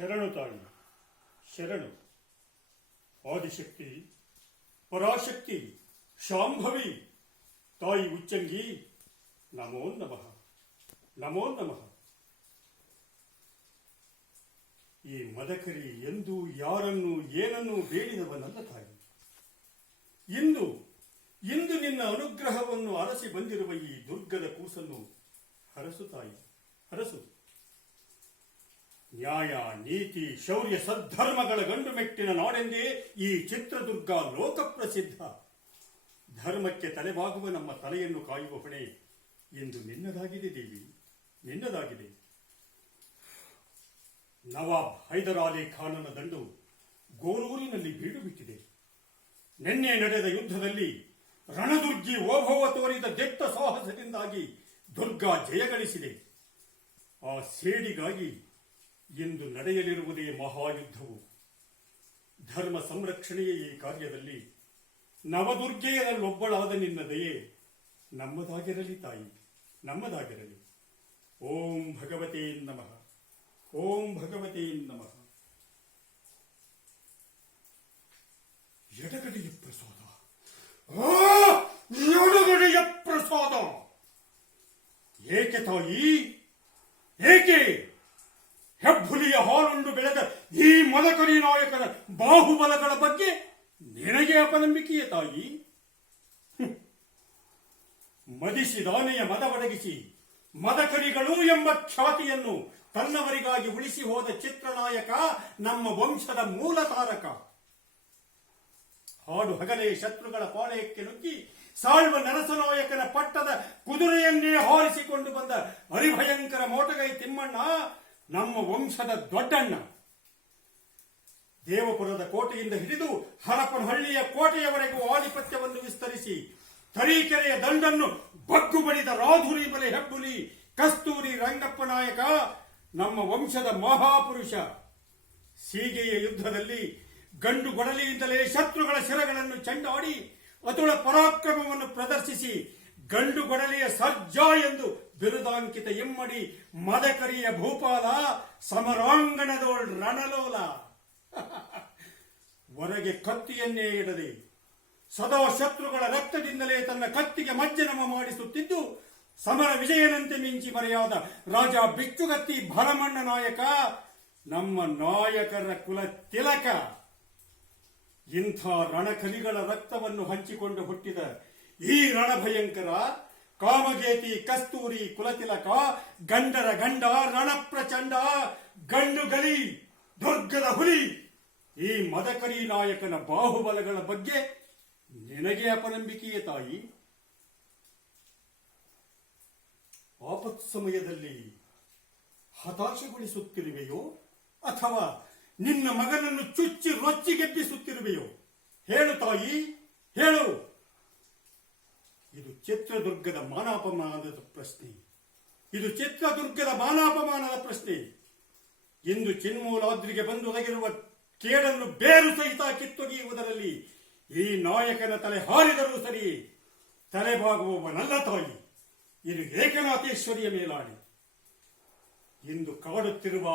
ಶರಣು ತಾಯಿ, ಶರಣು. ಆದಿಶಕ್ತಿ, ಪರಾಶಕ್ತಿ, ಶಾಂಭವಿ, ತಾಯಿ ಉಚ್ಚಂಗಿ, ನಮೋ ನಮಃ, ನಮೋ ನಮಃ. ಈ ಮದಕರಿ ಎಂದು ಯಾರನ್ನು ಏನನ್ನು ಬೇಡಿದವನಲ್ಲ ತಾಯಿ. ಇಂದು ಇಂದು ನಿನ್ನ ಅನುಗ್ರಹವನ್ನು ಅರಸಿ ಬಂದಿರುವ ಈ ದುರ್ಗದ ಕೂಸನ್ನು ಹರಸು ತಾಯಿ, ಹರಸು. ನ್ಯಾಯ, ನೀತಿ, ಶೌರ್ಯ, ಸದ್ಧರ್ಮಗಳ ಗಂಡು ಮೆಟ್ಟಿನ ನಾಡೆಂದೇ ಈ ಚಿತ್ರದುರ್ಗ ಲೋಕಪ್ರಸಿದ್ಧ. ಧರ್ಮಕ್ಕೆ ತಲೆಬಾಗುವ ನಮ್ಮ ತಲೆಯನ್ನು ಕಾಯುವ ಹೊಣೆ ಎಂದು ನಿನ್ನದಾಗಿದೆ ದೇವಿ, ನಿನ್ನದಾಗಿದೆ. ನವಾಬ್ ಹೈದರ್ ಅಲಿ ಖಾನನ ದಂಡು ಗೋರೂರಿನಲ್ಲಿ ಬೀಡು ಬಿಟ್ಟಿದೆ. ನಿನ್ನೆ ನಡೆದ ಯುದ್ಧದಲ್ಲಿ ರಣದುರ್ಗಿ ಓಭವ ತೋರಿದ ದಿಟ್ಟ ಸಾಹಸದಿಂದಾಗಿ ದುರ್ಗ ಜಯಗಳಿಸಿದೆ. ಆ ಸೇಡಿಗಾಗಿ ಇಂದು ನಡೆಯಲಿರುವುದೇ ಮಹಾಯುದ್ಧವು. ಧರ್ಮ ಸಂರಕ್ಷಣೆಯ ಈ ಕಾರ್ಯದಲ್ಲಿ ನವದುರ್ಗೆಯರಲ್ಲೊಬ್ಬಳಾದ ನಿನ್ನ ದಯೆ ನಮ್ಮದಾಗಿರಲಿ ತಾಯಿ, ನಮ್ಮದಾಗಿರಲಿ. ಓಂ ಭಗವತೇ ನಮಃ, ಓಂ ಭಗವತೇ ನಮಃ. ಎಡಗಡೆಯ ಪ್ರಸಾದ, ಎಡಗಡೆಯ ಪ್ರಸಾದ. ಏಕೆ ತಾಯಿ, ಏಕೆ? ಹೆಬ್ಬುಲಿಯ ಹಾಲುಂಡು ಬೆಳೆದ ಈ ಮದಕರಿ ನಾಯಕನ ಬಾಹುಬಲಗಳ ಬಗ್ಗೆ ನಿನಗೆ ಅಪನಂಬಿಕೆಯೇ ತಾಯಿ? ಮದಿಸಿದಾನೆಯ ಮದ ಒದಗಿಸಿ ಮದಕರಿಗಳು ಎಂಬ ಖ್ಯಾತಿಯನ್ನು ತನ್ನವರಿಗಾಗಿ ಉಳಿಸಿ ಹೋದ ಚಿತ್ರನಾಯಕ ನಮ್ಮ ವಂಶದ ಮೂಲ ತಾರಕ. ಹಾಡು ಹಗಲೇ ಶತ್ರುಗಳ ಪಾಳಯಕ್ಕೆ ನುಗ್ಗಿ ಸಾಳ್ವ ನರಸನಾಯಕನ ಪಟ್ಟದ ಕುದುರೆಯನ್ನೇ ಹಾರಿಸಿಕೊಂಡು ಬಂದ ಹರಿಭಯಂಕರ ಮೋಟಗೈ ತಿಮ್ಮಣ್ಣ ನಮ್ಮ ವಂಶದ ದೊಡ್ಡಣ್ಣ. ದೇವಪುರದ ಕೋಟೆಯಿಂದ ಹಿಡಿದು ಹರಪನಹಳ್ಳಿಯ ಕೋಟೆಯವರೆಗೂ ಆಧಿಪತ್ಯವನ್ನು ವಿಸ್ತರಿಸಿ ತರೀಕೆರೆಯ ದಂಡನ್ನು ಬಗ್ಗು ಬಡಿದ ರಾಧುರಿ ಬಲೆ ಹೆಬ್ಬುಲಿ ಕಸ್ತೂರಿ ರಂಗಪ್ಪ ನಾಯಕ ನಮ್ಮ ವಂಶದ ಮಹಾಪುರುಷ. ಸೀಗೆಯ ಯುದ್ಧದಲ್ಲಿ ಗಂಡು ಗೊಡಲಿಯಿಂದಲೇ ಶತ್ರುಗಳ ಶಿರಗಳನ್ನು ಚೆಂಡಾಡಿ ಅತುಳ ಪರಾಕ್ರಮವನ್ನು ಪ್ರದರ್ಶಿಸಿ ಗಂಡು ಗೊಡಲಿಯ ಸರ್ಜಾ ಎಂದು ಬಿರುದಾಂಕಿತ ಇಮ್ಮಡಿ ಮದಕರಿಯ ಭೂಪಾಲ ಸಮರಾಂಗಣದೋಳ್ ರಣಲೋಲ. ಹೊರಗೆ ಕತ್ತಿಯನ್ನೇ ಇಡದೆ ಸದಾ ಶತ್ರುಗಳ ರಕ್ತದಿಂದಲೇ ತನ್ನ ಕತ್ತಿಗೆ ಮಜ್ಜನಮ ಮಾಡಿಸುತ್ತಿದ್ದು ಸಮರ ವಿಜಯನಂತೆ ಮಿಂಚಿ ಮರೆಯಾದ ರಾಜ ಬಿಚ್ಚುಗತ್ತಿ ಭರಮಣ್ಣ ನಾಯಕ ನಮ್ಮ ನಾಯಕರ ಕುಲ ತಿಲಕ. ಇಂಥ ರಣಕಲಿಗಳ ರಕ್ತವನ್ನು ಹಂಚಿಕೊಂಡು ಹುಟ್ಟಿದ ಈ ರಣಭಯಂಕರ ಕಾಮಗೇತಿ ಕಸ್ತೂರಿ ಕುಲತಿಲಕ ಗಂಡರ ಗಂಡ ರಣಪ್ರಚಂಡ ಗಂಡು ಗಲಿ ದುರ್ಗದ ಹುಲಿ ಈ ಮದಕರಿ ನಾಯಕನ ಬಾಹುಬಲಗಳ ಬಗ್ಗೆ ನಿನಗೆ ಅಪನಂಬಿಕೆಯೇ ತಾಯಿ? ಆಪತ್ ಸಮಯದಲ್ಲಿ ಹತಾಶೆಗೊಳಿಸುತ್ತಿರುವೆಯೋ ಅಥವಾ ನಿನ್ನ ಮಗನನ್ನು ಚುಚ್ಚಿ ರೊಚ್ಚಿಗೆಬ್ಬಿಸುತ್ತಿರುವೆಯೋ? ಹೇಳು ತಾಯಿ, ಹೇಳು. ಇದು ಚಿತ್ರದುರ್ಗದ ಮಾನಾಪಮಾನದ ಪ್ರಶ್ನೆ, ಇದು ಚಿತ್ರದುರ್ಗದ ಮಾನಾಪಮಾನದ ಪ್ರಶ್ನೆ. ಇಂದು ಚಿನ್ಮೂಲಾದ್ರಿಗೆ ಬಂದು ಒದಗಿರುವ ಕೇಡನ್ನು ಬೇರು ಸಹಿತ ಕಿತ್ತೊಗೆಯುವುದರಲ್ಲಿ ಈ ನಾಯಕನ ತಲೆ ಹಾರಿದರೂ ಸರಿ, ತಲೆಬಾಗುವವನಲ್ಲ ತಾಯಿ. ಇದು ಏಕನಾಥೇಶ್ವರಿಯ ಮೇಲಾಣೆ. ಇಂದು ಕಾಡುತ್ತಿರುವ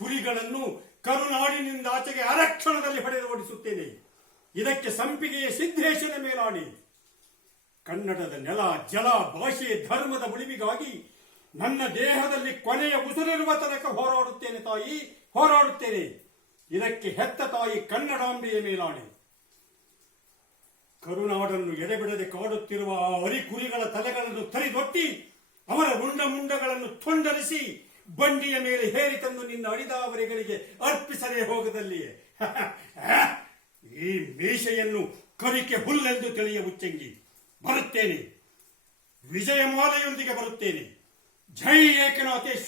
ಕುರಿಗಳನ್ನು ಕರುನಾಡಿನಿಂದಾಚೆಗೆ ಅರಕ್ಷಣದಲ್ಲಿ ಹೊಡೆದು ಓಡಿಸುತ್ತೇನೆ. ಇದಕ್ಕೆ ಸಂಪಿಗೆಯ ಸಿದ್ದೇಶನ ಮೇಲಾಣೆ. ಕನ್ನಡದ ನೆಲ, ಜಲ, ಭಾಷೆ, ಧರ್ಮದ ಉಳಿವಿಗಾಗಿ ನನ್ನ ದೇಹದಲ್ಲಿ ಕೊನೆಯ ಉಸಿರಿರುವ ತನಕ ಹೋರಾಡುತ್ತೇನೆ ತಾಯಿ, ಹೋರಾಡುತ್ತೇನೆ. ಇದಕ್ಕೆ ಹೆತ್ತ ತಾಯಿ ಕನ್ನಡಾಂಬೆಯ ಮೇಲಾಣೆ. ಕರುನಾಡನ್ನು ಎಡೆಬಿಡದೆ ಕಾಡುತ್ತಿರುವ ಆ ಅರಿಕುರಿಗಳ ತಲೆಗಳನ್ನು ತರಿದೊಟ್ಟಿ ಅವರ ಮುಂಡಗಳನ್ನು ತುಂಡರಿಸಿ ಬಂಡಿಯ ಮೇಲೆ ಹೇರಿ ತಂದು ನಿನ್ನ ಅಡಿದಾವರಿಗಳಿಗೆ ಅರ್ಪಿಸಲೇ ಹೋಗದಲ್ಲಿಯೇ ಈ ಮೀಸೆಯನ್ನು ಕರಿಕೆ ಹುಲ್ಲೆಂದು ತಿಳಿಯ ಉಚ್ಚಂಗಿ. ಬರುತ್ತೇನೆ, ವಿಜಯಮಾಲೆಯೊಂದಿಗೆ ಬರುತ್ತೇನೆ. ಜೈ ಏಕನಾಥೇಶ್ವರ.